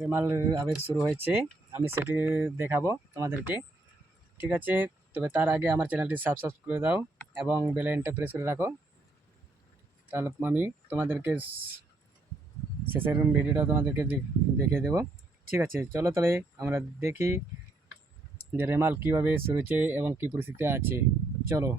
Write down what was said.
রেমালের আবেগ শুরু হয়েছে, আমি সেটি দেখাবো তোমাদেরকে। ঠিক আছে, তবে তার আগে আমার চ্যানেলটি সাবস্ক্রাইব করে দাও এবং বেল আইকনটা প্রেস করে রাখো, তাহলে আমি তোমাদেরকে শেষের ভিডিওটা তোমাদেরকে দেখিয়ে দেবো। ঠিক আছে, চলো তাহলে আমরা দেখি যে রেমাল কীভাবে শুরু হয়েছে এবং কী পরিস্থিতিতে আছে। চলো।